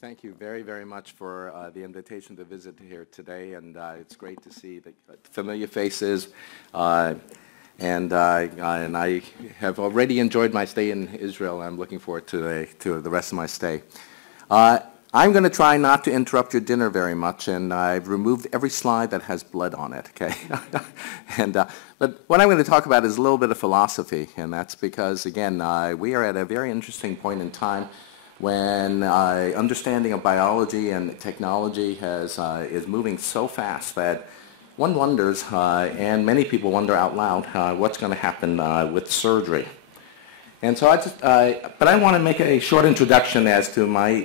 Thank you very, very much for the invitation to visit here today, and it's great to see the familiar faces. And I have already enjoyed my stay in Israel. I'm looking forward to the rest of my stay. I'm going to try not to interrupt your dinner very much, and I've removed every slide that has blood on it, okay? But what I'm going to talk about is a little bit of philosophy, and that's because, again, we are at a very interesting point in time when understanding of biology and technology is moving so fast that one wonders, and many people wonder out loud, what's going to happen with surgery. And so but I want to make a short introduction as to my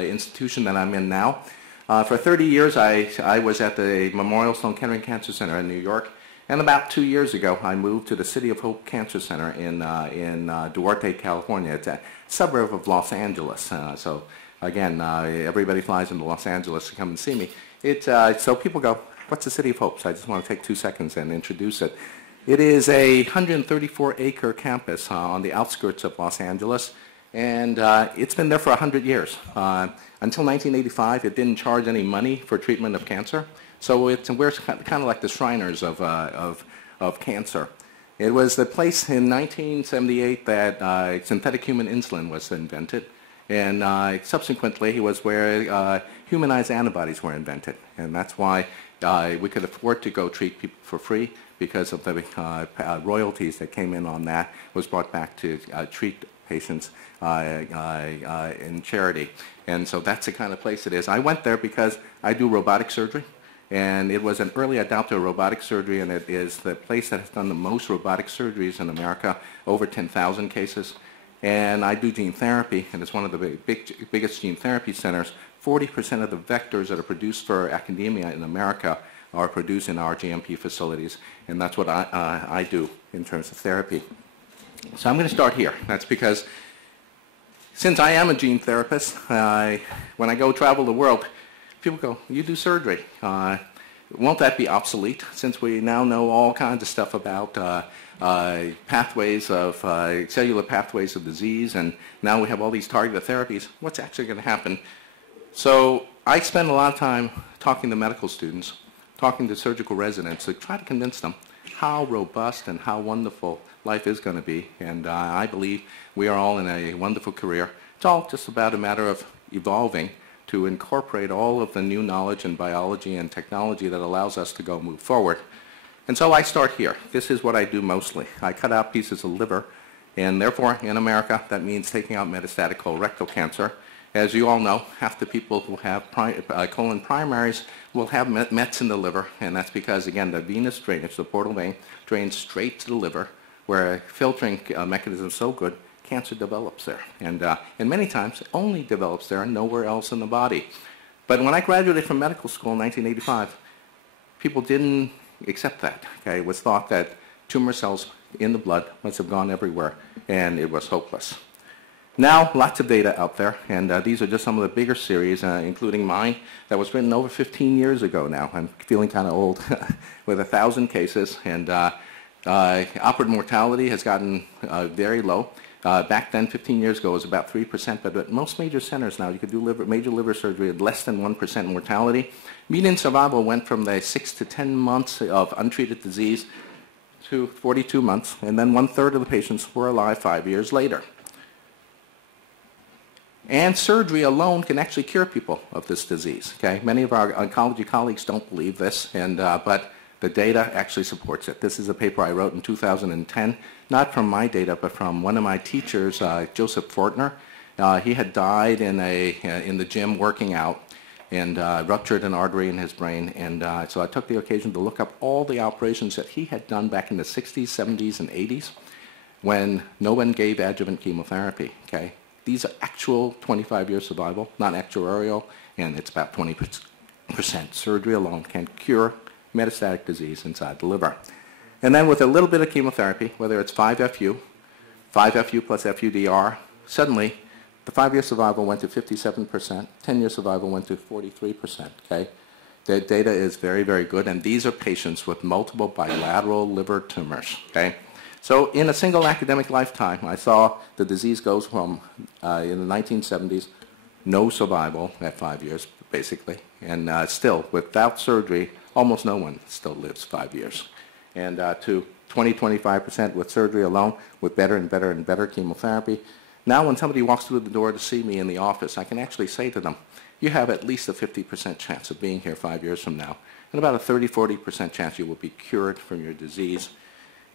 institution that I'm in now. For 30 years, I was at the Memorial Sloan Kettering Cancer Center in New York, and about 2 years ago, I moved to the City of Hope Cancer Center in Duarte, California. It's a suburb of Los Angeles. So again, everybody flies into Los Angeles to come and see me. So people go, what's the City of Hope? So I just want to take 2 seconds and introduce it. It is a 134-acre campus on the outskirts of Los Angeles, and it's been there for 100 years. Until 1985, it didn't charge any money for treatment of cancer. So we're kind of like the Shriners of cancer. It was the place in 1978 that synthetic human insulin was invented, and subsequently it was where humanized antibodies were invented. And that's why we could afford to go treat people for free, because of the royalties that came in on that was brought back to treat patients in charity. And so that's the kind of place it is. I went there because I do robotic surgery. And it was an early adopter of robotic surgery, and it is the place that has done the most robotic surgeries in America, over 10,000 cases. And I do gene therapy, and it's one of the biggest gene therapy centers. 40% of the vectors that are produced for academia in America are produced in our GMP facilities, and that's what I do in terms of therapy. So I'm going to start here. That's because since I am a gene therapist, when I go travel the world, people go, you do surgery. Won't that be obsolete, since we now know all kinds of stuff about pathways of cellular pathways of disease, and now we have all these targeted therapies? What's actually going to happen? So I spend a lot of time talking to medical students, talking to surgical residents to try to convince them how robust and how wonderful life is going to be. And I believe we are all in a wonderful career. It's all just about a matter of evolving to incorporate all of the new knowledge in biology and technology that allows us to go move forward. And so I start here. This is what I do mostly. I cut out pieces of liver, and therefore in America that means taking out metastatic colorectal cancer. As you all know, half the people who have colon primaries will have mets in the liver, and that's because, again, the venous drainage, the portal vein, drains straight to the liver, where a filtering mechanism is so good, cancer develops there. And many times it only develops there and nowhere else in the body. But when I graduated from medical school in 1985, people didn't accept that. Okay? It was thought that tumor cells in the blood must have gone everywhere, and it was hopeless. Now, lots of data out there, and these are just some of the bigger series, including mine, that was written over 15 years ago now. I'm feeling kind of old, with 1,000 cases, and operative mortality has gotten very low. Back then, 15 years ago, it was about 3%, but at most major centers now, you could do major liver surgery at less than 1% mortality. Median survival went from the 6 to 10 months of untreated disease to 42 months, and then 1/3 of the patients were alive 5 years later. And surgery alone can actually cure people of this disease. Okay? Many of our oncology colleagues don't believe this, but the data actually supports it. This is a paper I wrote in 2010, not from my data, but from one of my teachers, Joseph Fortner. He had died in the gym working out and ruptured an artery in his brain. And so I took the occasion to look up all the operations that he had done back in the 60s, 70s, and 80s when no one gave adjuvant chemotherapy. Okay? These are actual 25-year survival, not actuarial, and it's about 20%. Surgery alone can cure metastatic disease inside the liver. And then with a little bit of chemotherapy, whether it's 5-FU plus FUDR, suddenly the 5-year survival went to 57%, 10-year survival went to 43%. Okay? The data is very, very good, and these are patients with multiple bilateral liver tumors. Okay? So in a single academic lifetime, I saw the disease goes from, in the 1970s, no survival at 5 years, basically. And still, without surgery, almost no one still lives 5 years. And to 20-25% with surgery alone, with better and better and better chemotherapy. Now when somebody walks through the door to see me in the office, I can actually say to them, you have at least a 50% chance of being here 5 years from now, and about a 30-40% chance you will be cured from your disease.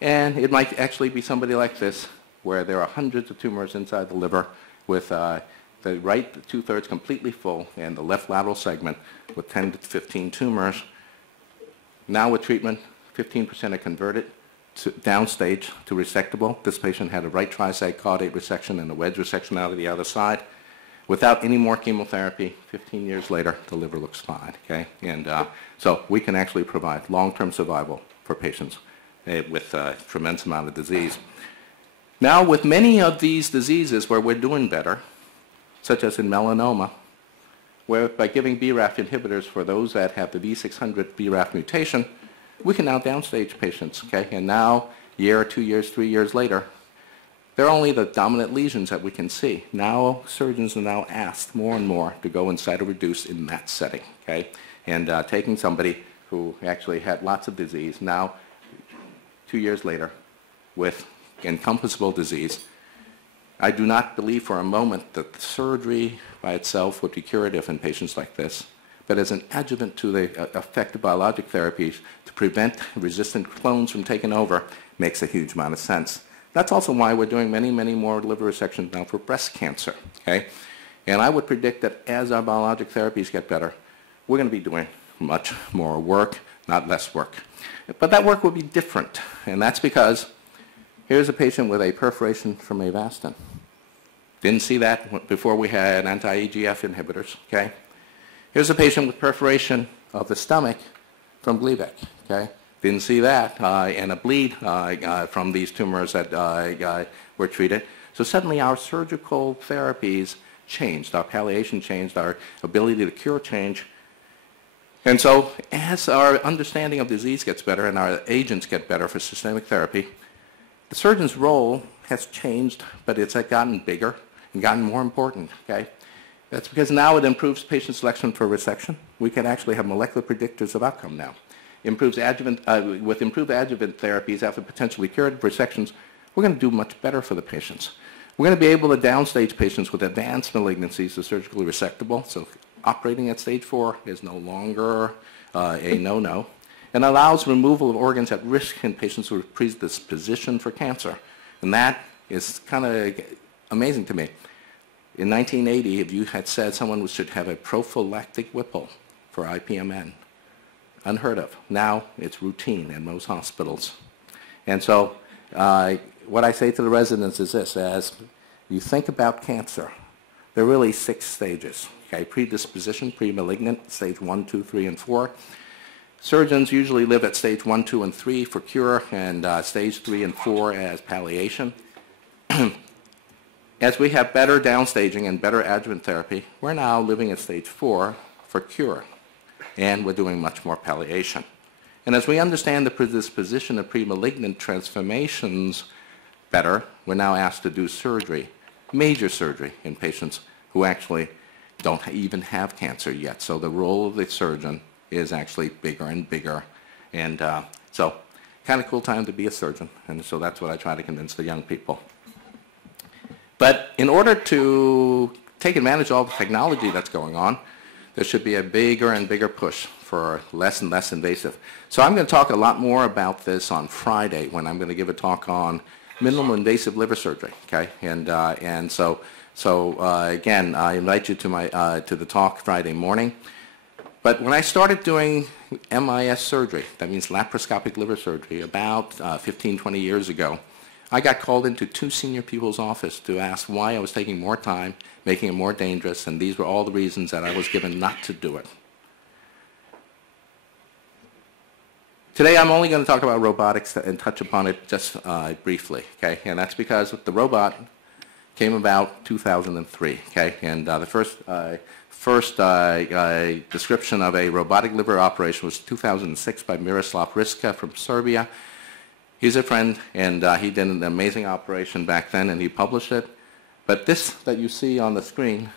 And it might actually be somebody like this, where there are hundreds of tumors inside the liver with the right two-thirds completely full and the left lateral segment with 10 to 15 tumors. Now with treatment, 15% are converted to downstage to resectable. This patient had a right trisect caudate resection and a wedge resection out of the other side. Without any more chemotherapy, 15 years later, the liver looks fine, okay? And so we can actually provide long-term survival for patients with a tremendous amount of disease. Now, with many of these diseases where we're doing better, such as in melanoma, where by giving BRAF inhibitors for those that have the V600 BRAF mutation, we can now downstage patients, okay? And now, year, 2 years, 3 years later, they're only the dominant lesions that we can see. Now, surgeons are now asked more and more to go and cytoreduce in that setting, okay? And taking somebody who actually had lots of disease, now, 2 years later, with encompassable disease, I do not believe for a moment that the surgery by itself would be curative in patients like this, but as an adjuvant to the effective biologic therapies to prevent resistant clones from taking over makes a huge amount of sense. That's also why we're doing many, many more liver resections now for breast cancer, okay? And I would predict that as our biologic therapies get better, we're going to be doing much more work, not less work. But that work will be different, and that's because here's a patient with a perforation from avastin. Didn't see that before we had anti-EGF inhibitors, okay? Here's a patient with perforation of the stomach from Gleevec, okay? Didn't see that, and a bleed from these tumors that were treated. So suddenly our surgical therapies changed, our palliation changed, our ability to cure changed. And so as our understanding of disease gets better and our agents get better for systemic therapy, the surgeon's role has changed, but it's gotten bigger and gotten more important, okay? That's because now it improves patient selection for resection. We can actually have molecular predictors of outcome now. Improves adjuvant, with improved adjuvant therapies after potentially curative resections, we're going to do much better for the patients. We're going to be able to downstage patients with advanced malignancies to surgically resectable, so operating at stage 4 is no longer a no-no, and allows removal of organs at risk in patients who are predispositioned for cancer. And that is kind of amazing to me. In 1980, if you had said someone should have a prophylactic Whipple for IPMN, unheard of. Now it's routine in most hospitals. And so what I say to the residents is this: as you think about cancer, there are really 6 stages. Okay, predisposition, pre-malignant, stage 1, 2, 3, and 4. Surgeons usually live at stage 1, 2, and 3 for cure, and stage 3 and 4 as palliation. As we have better downstaging and better adjuvant therapy, we're now living at stage 4 for cure, and we're doing much more palliation. And as we understand the predisposition of pre-malignant transformations better, we're now asked to do surgery, major surgery, in patients who actually don't even have cancer yet. So the role of the surgeon is actually bigger and bigger. And so kind of cool time to be a surgeon. And so that's what I try to convince the young people. But in order to take advantage of all the technology that's going on, there should be a bigger and bigger push for less and less invasive. So I'm going to talk a lot more about this on Friday when I'm going to give a talk on minimal invasive liver surgery. Okay, and so again, I invite you to the talk Friday morning. But when I started doing MIS surgery, that means laparoscopic liver surgery, about 15, 20 years ago, I got called into 2 senior people's office to ask why I was taking more time, making it more dangerous, and these were all the reasons that I was given not to do it. Today I'm only going to talk about robotics and touch upon it just briefly, okay? And that's because the robot came about 2003, okay? And the first description of a robotic liver operation was 2006 by Miroslav Riska from Serbia. He's a friend, and he did an amazing operation back then, and he published it. But this that you see on the screen,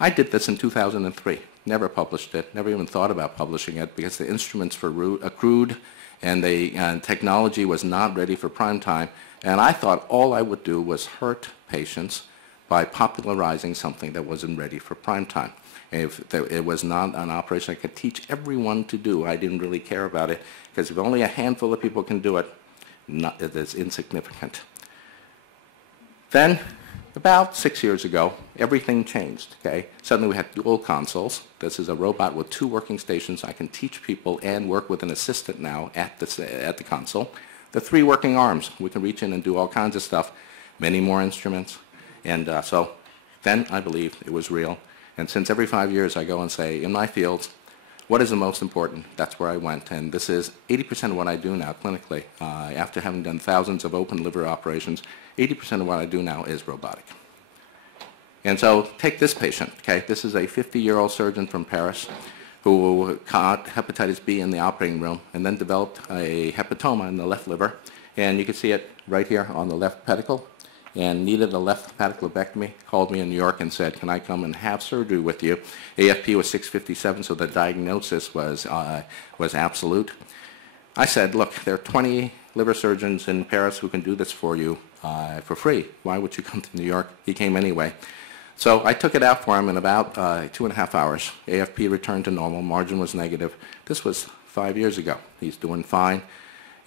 I did this in 2003. Never published it, never even thought about publishing it because the instruments were crude and the technology was not ready for prime time. And I thought all I would do was hurt patients by popularizing something that wasn't ready for prime time. If it was not an operation I could teach everyone to do, I didn't really care about it because if only a handful of people can do it, it is insignificant. Then, about 6 years ago, everything changed, okay? Suddenly we had dual consoles. This is a robot with 2 working stations. I can teach people and work with an assistant now at the console. The 3 working arms. We can reach in and do all kinds of stuff, many more instruments. And so then I believed it was real. And since every 5 years I go and say, in my fields, what is the most important? That's where I went. And this is 80% of what I do now clinically. After having done thousands of open liver operations, 80% of what I do now is robotic. And so take this patient, okay? This is a 50-year-old surgeon from Paris who caught hepatitis B in the operating room and then developed a hepatoma in the left liver. And you can see it right here on the left pedicle and needed a left hepatic lobectomy, called me in New York and said, can I come and have surgery with you? AFP was 657, so the diagnosis was absolute. I said, look, there are 20 liver surgeons in Paris who can do this for you for free. Why would you come to New York? He came anyway. So I took it out for him in about 2.5 hours. AFP returned to normal. Margin was negative. This was 5 years ago. He's doing fine.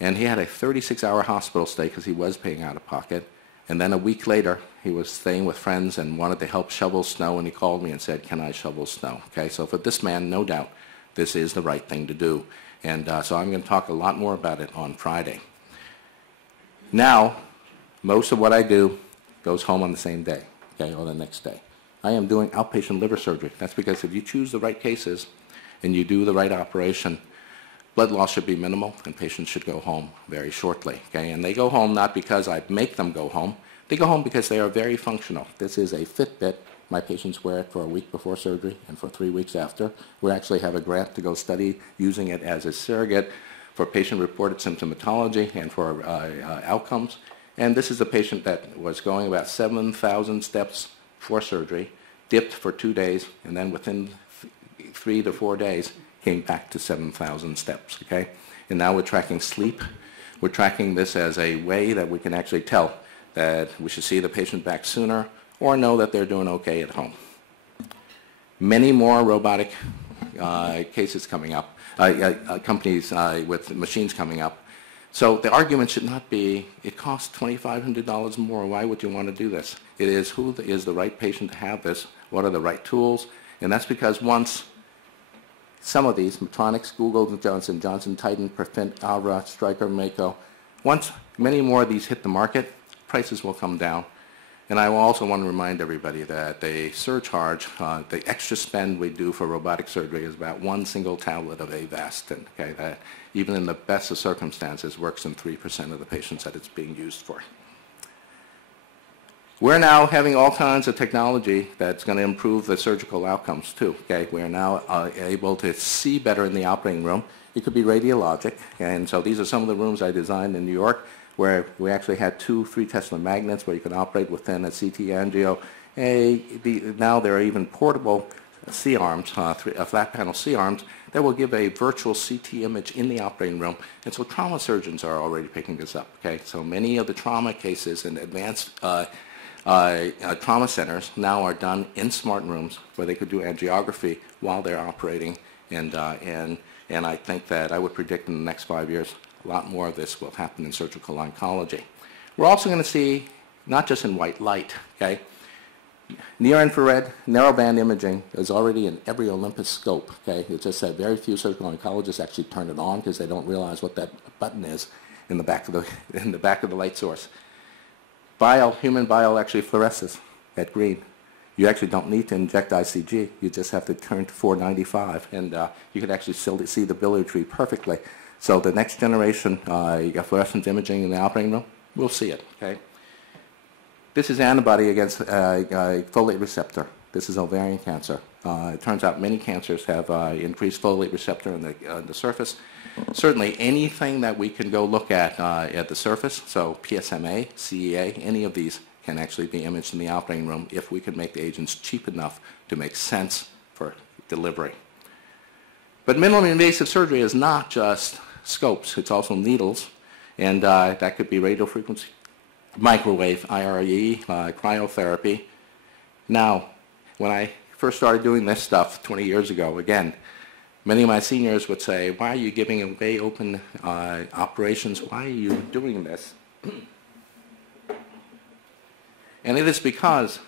And he had a 36-hour hospital stay because he was paying out of pocket. And then a week later, he was staying with friends and wanted to help shovel snow, and he called me and said, can I shovel snow? Okay, so for this man, no doubt, this is the right thing to do. And so I'm going to talk a lot more about it on Friday. Now, most of what I do goes home on the same day, okay, or the next day. I am doing outpatient liver surgery. That's because if you choose the right cases and you do the right operation, blood loss should be minimal and patients should go home very shortly, okay? And they go home not because I make them go home. They go home because they are very functional. This is a Fitbit. My patients wear it for a week before surgery and for 3 weeks after. We actually have a grant to go study using it as a surrogate for patient-reported symptomatology and for outcomes. And this is a patient that was going about 7,000 steps for surgery, dipped for 2 days, and then within 3 to 4 days, came back to 7,000 steps, okay? And now we're tracking sleep. We're tracking this as a way that we can actually tell that we should see the patient back sooner or know that they're doing okay at home. Many more robotic cases coming up, companies with machines coming up. So the argument should not be, it costs $2,500 more, why would you want to do this? It is who is the right patient to have this, what are the right tools, and that's because once some of these, Medtronic, Google, Johnson, Titan, Perfint, Alra, Stryker, Mako, once many more of these hit the market, prices will come down. And I also want to remind everybody that the surcharge, the extra spend we do for robotic surgery is about 1 single tablet of Avastin, okay, that even in the best of circumstances works in 3% of the patients that it's being used for. We're now having all kinds of technology that's going to improve the surgical outcomes too. Okay? We're now able to see better in the operating room. It could be radiologic, and so these are some of the rooms I designed in New York where we actually had 2 3-Tesla magnets where you can operate within a CT angio. Now there are even portable C-arms, flat panel C-arms, that will give a virtual CT image in the operating room. And so trauma surgeons are already picking this up. Okay? So many of the trauma cases in advanced trauma centers now are done in smart rooms where they could do angiography while they're operating, and I think that I would predict in the next 5 years a lot more of this will happen in surgical oncology. We're also going to see, not just in white light, okay? Near-infrared, narrowband imaging is already in every Olympus scope, okay? It's just that very few surgical oncologists actually turn it on because they don't realize what that button is in the back of the light source. Human bile actually fluoresces at green. You actually don't need to inject ICG. You just have to turn to 495, and you can actually still see the biliary tree perfectly. So the next generation fluorescence imaging in the operating room, we'll see it. Okay. This is antibody against folate receptor. This is ovarian cancer. It turns out many cancers have increased folate receptor on the surface. Certainly anything that we can go look at the surface, so PSMA, CEA, any of these can actually be imaged in the operating room if we can make the agents cheap enough to make sense for delivery. But minimally invasive surgery is not just scopes, it's also needles, and that could be radiofrequency, microwave, IRE, cryotherapy. Now, when I first started doing this stuff 20 years ago, again, many of my seniors would say, why are you giving away open operations? Why are you doing this? And it is because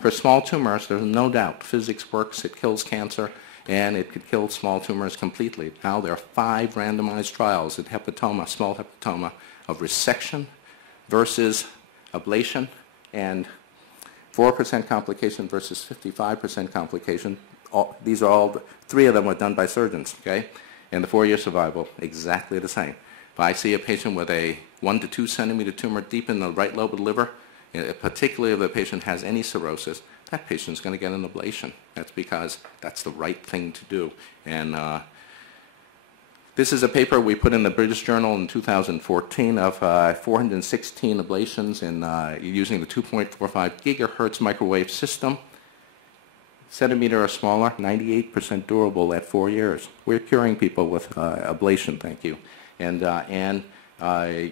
for small tumors, there's no doubt physics works, it kills cancer, and it could kill small tumors completely. Now there are 5 randomized trials in hepatoma, small hepatoma, of resection versus ablation, and 4% complication versus 55% complication. These are all, 3 of them were done by surgeons, okay? And the 4-year survival, exactly the same. If I see a patient with a 1 to 2 centimeter tumor deep in the right lobe of the liver, particularly if the patient has any cirrhosis, that patient's going to get an ablation. That's because that's the right thing to do. And this is a paper we put in the British Journal in 2014 of 416 ablations in using the 2.45 gigahertz microwave system. Centimeter or smaller, 98% durable at 4 years. We're curing people with ablation, thank you. And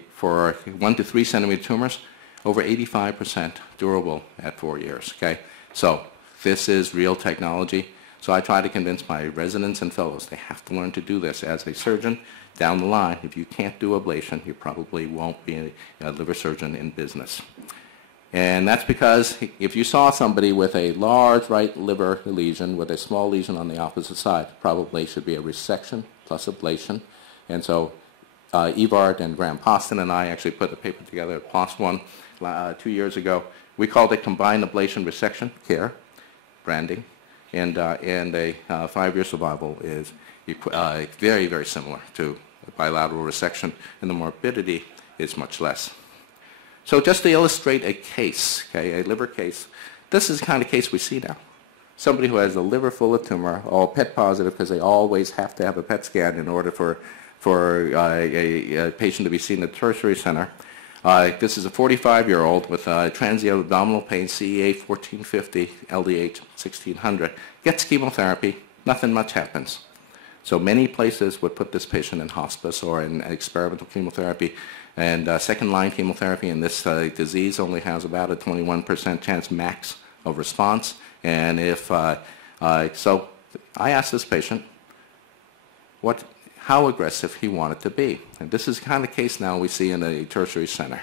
for 1 to 3 centimeter tumors, over 85% durable at 4 years, okay? So this is real technology. So I try to convince my residents and fellows they have to learn to do this. As a surgeon, down the line, if you can't do ablation, you probably won't be a liver surgeon in business. And that's because if you saw somebody with a large right liver lesion with a small lesion on the opposite side, probably should be a resection plus ablation. And so Evard and Graham Poston and I actually put a paper together at POS 1 2 years ago. We called it Combined Ablation Resection Care, branding, and a 5-year survival is very, very similar to bilateral resection, and the morbidity is much less. So just to illustrate a case, okay, a liver case, this is the kind of case we see now. Somebody who has a liver full of tumor, all PET positive because they always have to have a PET scan in order for a patient to be seen at the tertiary center. This is a 45-year-old with transient abdominal pain, CEA 1450, LDH 1600. Gets chemotherapy, nothing much happens. So many places would put this patient in hospice or in experimental chemotherapy. And second-line chemotherapy in this disease only has about a 21% chance max of response. And if so, I asked this patient how aggressive he wanted to be. And this is the kind of case now we see in a tertiary center.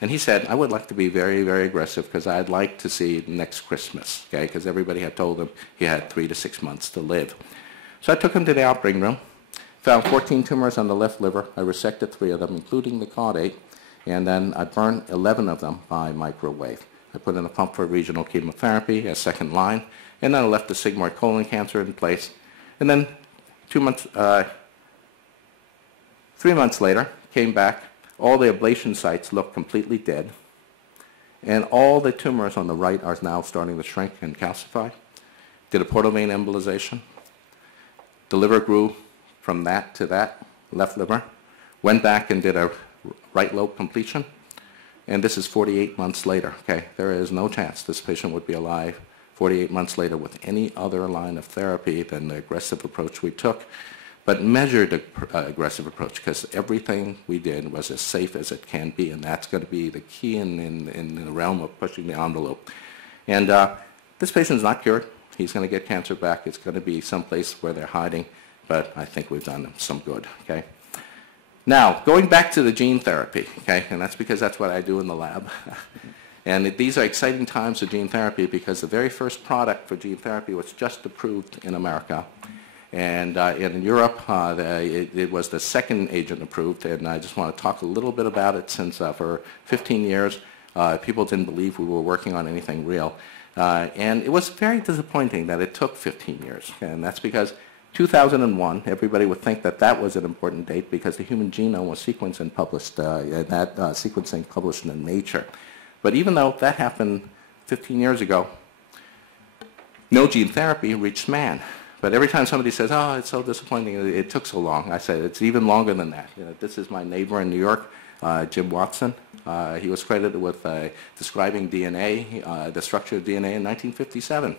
And he said, I would like to be very, very aggressive because I'd like to see next Christmas, okay? Because everybody had told him he had 3 to 6 months to live. So I took him to the operating room, found 14 tumors on the left liver. I resected 3 of them, including the caudate, and then I burned 11 of them by microwave. I put in a pump for regional chemotherapy as second line, and then I left the sigmoid colon cancer in place. And then 3 months later, came back, all the ablation sites looked completely dead, and all the tumors on the right are now starting to shrink and calcify. Did a portal vein embolization. The liver grew from that to that, left liver. Went back and did a right lobe completion, and this is 48 months later, okay? There is no chance this patient would be alive 48 months later with any other line of therapy than the aggressive approach we took, but measured aggressive approach, because everything we did was as safe as it can be, and that's going to be the key in the realm of pushing the envelope. And this patient is not cured. He's going to get cancer back. It's going to be someplace where they're hiding, but I think we've done some good, okay? Now, going back to the gene therapy, okay, and that's because that's what I do in the lab. And these are exciting times for gene therapy because the very first product for gene therapy was just approved in America. And in Europe, it was the second agent approved, and I just want to talk a little bit about it since for 15 years, people didn't believe we were working on anything real. And it was very disappointing that it took 15 years, and that's because 2001, everybody would think that that was an important date because the human genome was sequenced and published, sequencing published in Nature. But even though that happened 15 years ago, no gene therapy reached man. But every time somebody says, oh, it's so disappointing, it took so long, I say, it's even longer than that. You know, this is my neighbor in New York, Jim Watson. He was credited with describing DNA, the structure of DNA in 1957.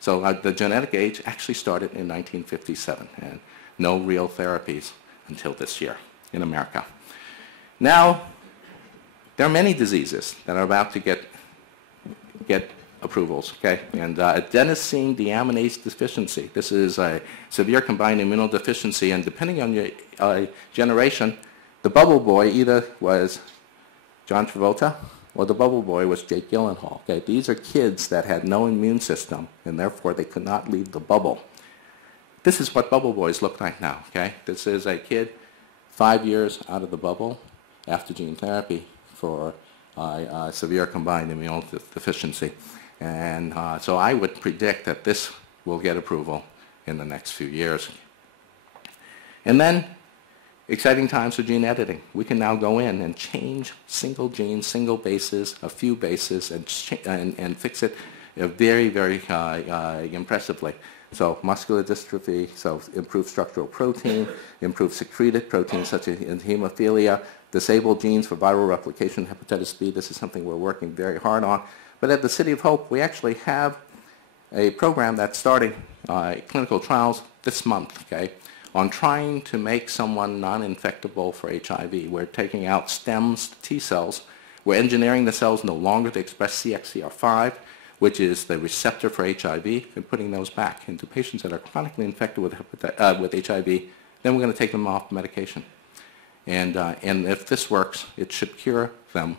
So the genetic age actually started in 1957, and no real therapies until this year in America. Now, there are many diseases that are about to get approvals, okay? And adenosine deaminase deficiency. This is a severe combined immunodeficiency, and depending on your generation, the bubble boy either was John Travolta or the bubble boy was Jake Gyllenhaal. Okay? These are kids that had no immune system, and therefore they could not leave the bubble. This is what bubble boys look like now, okay? This is a kid 5 years out of the bubble after gene therapy for severe combined immunodeficiency. And so I would predict that this will get approval in the next few years. And then, exciting times for gene editing. We can now go in and change single genes, single bases, a few bases, and fix it very, very impressively. So muscular dystrophy, so improved structural protein, improved secreted proteins such as in hemophilia, disabled genes for viral replication, hepatitis B. This is something we're working very hard on. But at the City of Hope, we actually have a program that's starting clinical trials this month, okay, on trying to make someone non-infectable for HIV. We're taking out stems, T cells. We're engineering the cells no longer to express CXCR5, which is the receptor for HIV, and putting those back into patients that are chronically infected with HIV. Then we're going to take them off medication. And if this works, it should cure them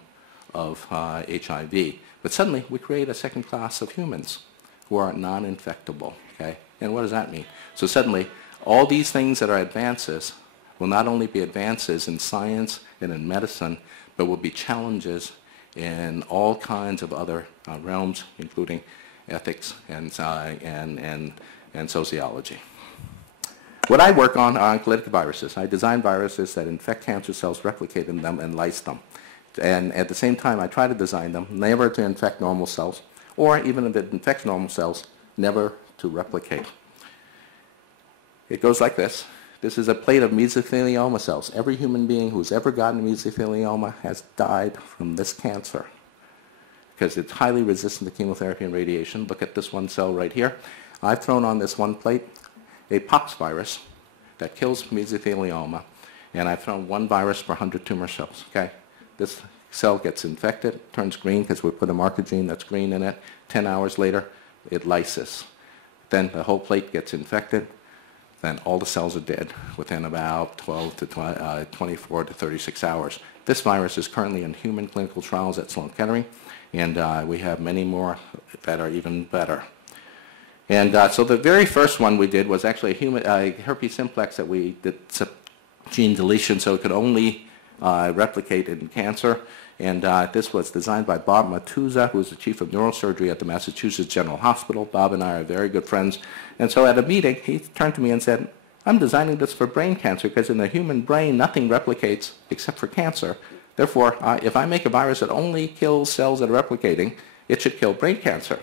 of HIV. But suddenly, we create a second class of humans who are non-infectable, okay? And what does that mean? So suddenly, all these things that are advances will not only be advances in science and in medicine, but will be challenges in all kinds of other realms, including ethics and sociology. What I work on are oncolytic viruses. I design viruses that infect cancer cells, replicate in them, and lyse them. And at the same time, I try to design them never to infect normal cells, or even if it infects normal cells, never to replicate. It goes like this. This is a plate of mesothelioma cells. Every human being who's ever gotten mesothelioma has died from this cancer because it's highly resistant to chemotherapy and radiation. Look at this one cell right here. I've thrown on this one plate a pox virus that kills mesothelioma, and I've thrown one virus per 100 tumor cells, okay? This cell gets infected, turns green because we put a marker gene that's green in it. 10 hours later, it lyses. Then the whole plate gets infected. Then all the cells are dead within about 12 to 24 to 36 hours. This virus is currently in human clinical trials at Sloan Kettering, and we have many more that are even better. And so the very first one we did was actually a herpes simplex that we did gene deletion, so it could only replicate in cancer. And this was designed by Bob Matuza, who's the chief of neurosurgery at the Massachusetts General Hospital. Bob and I are very good friends. And so at a meeting, he turned to me and said, I'm designing this for brain cancer because in the human brain, nothing replicates except for cancer. Therefore, if I make a virus that only kills cells that are replicating, it should kill brain cancer.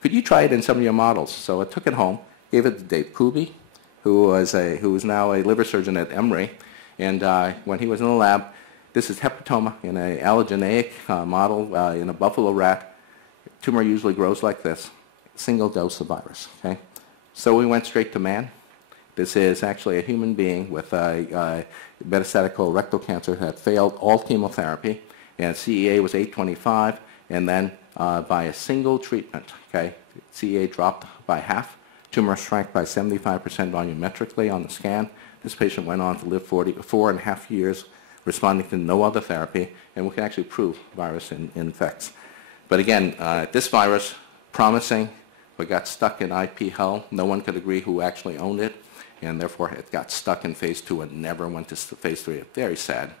Could you try it in some of your models? So I took it home, gave it to Dave Kuby, who is now a liver surgeon at Emory. And when he was in the lab, this is hepatoma in an allogeneic model in a buffalo rat. Tumor usually grows like this, single dose of virus, okay? So we went straight to man. This is actually a human being with metastatic colorectal cancer that failed all chemotherapy, and CEA was 825, and then by a single treatment, okay, CEA dropped by half, tumor shrank by 75% volumetrically on the scan. This patient went on to live 4.5 years, responding to no other therapy, and we can actually prove virus infects. But again, this virus, promising, but got stuck in IP hell. No one could agree who actually owned it, and therefore it got stuck in phase 2 and never went to phase 3. Very sad.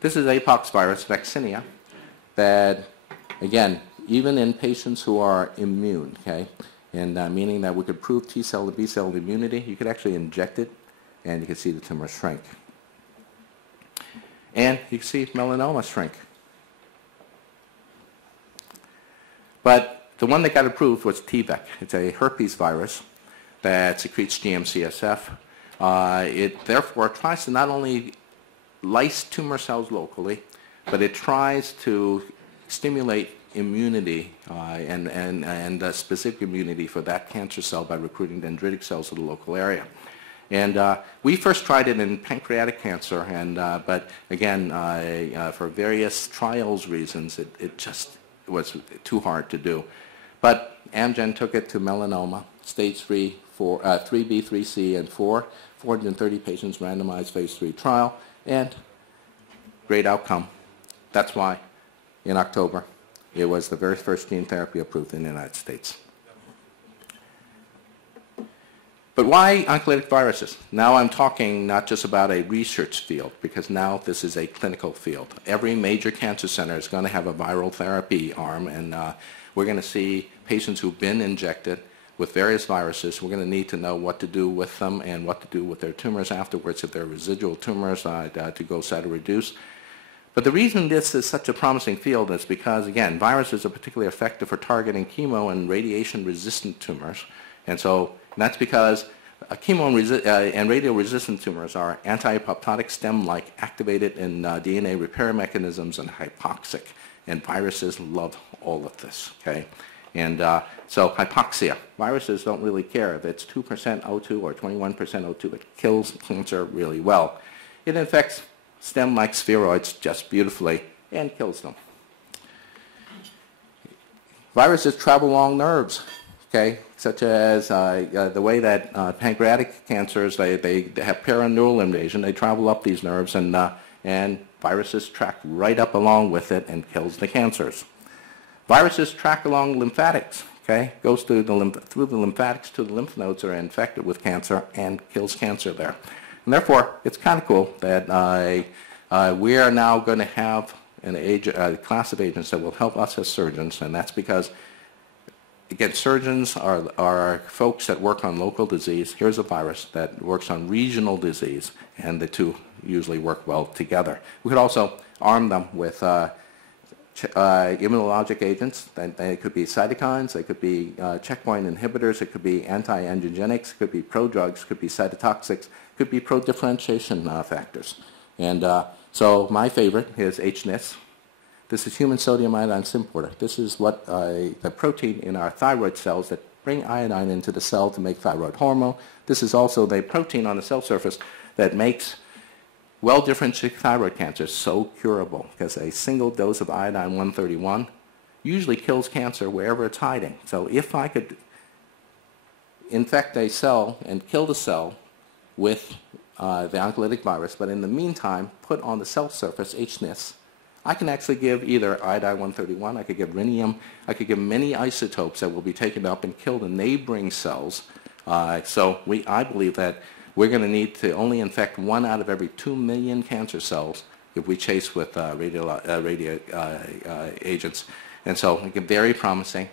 This is apox virus, vaccinia, that, again, even in patients who are immune, okay, and meaning that we could prove T cell to B cell immunity, you could actually inject it, and you can see the tumor shrink. And you can see melanoma shrink. But the one that got approved was TVEC. It's a herpes virus that secretes GM-CSF. It therefore tries to not only lyse tumor cells locally, but it tries to stimulate immunity and specific immunity for that cancer cell by recruiting dendritic cells to the local area. And we first tried it in pancreatic cancer, but again, for various trials reasons, it just was too hard to do. But Amgen took it to melanoma, stage 3, 3B, 3C, and 4, 430 patients randomized phase 3 trial, and great outcome. That's why in October it was the very first gene therapy approved in the United States. But why oncolytic viruses? Now I'm talking not just about a research field, because now this is a clinical field. Every major cancer center is going to have a viral therapy arm, and we're going to see patients who've been injected with various viruses. We're going to need to know what to do with them and what to do with their tumors afterwards, if they're residual tumors, to go cytoreduce. But the reason this is such a promising field is because, again, viruses are particularly effective for targeting chemo and radiation-resistant tumors. And so that's because chemo and radio-resistant tumors are anti-apoptotic stem-like, activated in DNA repair mechanisms, and hypoxic. And viruses love all of this, okay? And so hypoxia. Viruses don't really care if it's 2% O2 or 21% O2. It kills cancer really well. It infects stem-like spheroids just beautifully and kills them. Viruses travel along nerves, okay, such as the way that pancreatic cancers, they have paraneural invasion. They travel up these nerves, and viruses track right up along with it and kills the cancers. Viruses track along lymphatics, okay, goes through the lymphatics to the lymph nodes that are infected with cancer and kills cancer there. And therefore, it's kind of cool that we are now going to have a class of agents that will help us as surgeons, and that's because, again, surgeons are folks that work on local disease. Here's a virus that works on regional disease, and the two usually work well together. We could also arm them with immunologic agents. They could be cytokines, they could be checkpoint inhibitors, it could be anti-angiogenics, it could be prodrugs, it could be cytotoxics, it could be pro-differentiation factors. And so my favorite is HNIS. This is human sodium iodine symporter. This is what the protein in our thyroid cells that bring iodine into the cell to make thyroid hormone. This is also the protein on the cell surface that makes well-differentiated thyroid cancer so curable, because a single dose of iodine-131 usually kills cancer wherever it's hiding. So if I could infect a cell and kill the cell with the oncolytic virus, but in the meantime put on the cell surface HNIS, I can actually give either iodine-131, I could give rhenium, I could give many isotopes that will be taken up and kill the neighboring cells. So I believe that we're going to need to only infect 1 out of every 2 million cancer cells if we chase with radio agents. And so, again, very promising.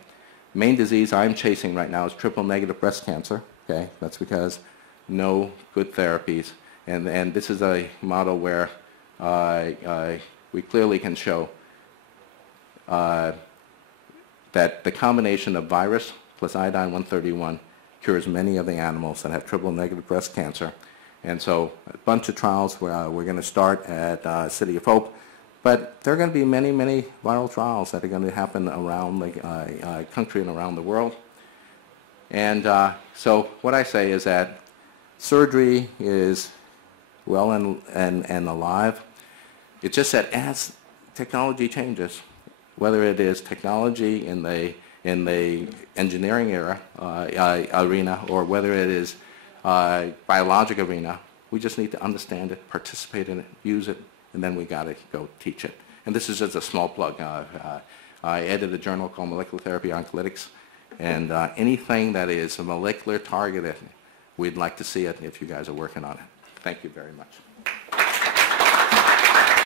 Main disease I'm chasing right now is triple-negative breast cancer. Okay, that's because no good therapies. And this is a model where we clearly can show that the combination of virus plus iodine-131 cures many of the animals that have triple-negative breast cancer. And so a bunch of trials we're going to start at City of Hope, but there are going to be many, many viral trials that are going to happen around the country and around the world. And so what I say is that surgery is well and alive. It's just that as technology changes, whether it is technology in the engineering arena, or whether it is biologic arena, we just need to understand it, participate in it, use it, and then we got to go teach it. And this is just a small plug. I edited a journal called Molecular Therapy Oncolytics, and anything that is a molecular targeted, we'd like to see it if you guys are working on it. Thank you very much.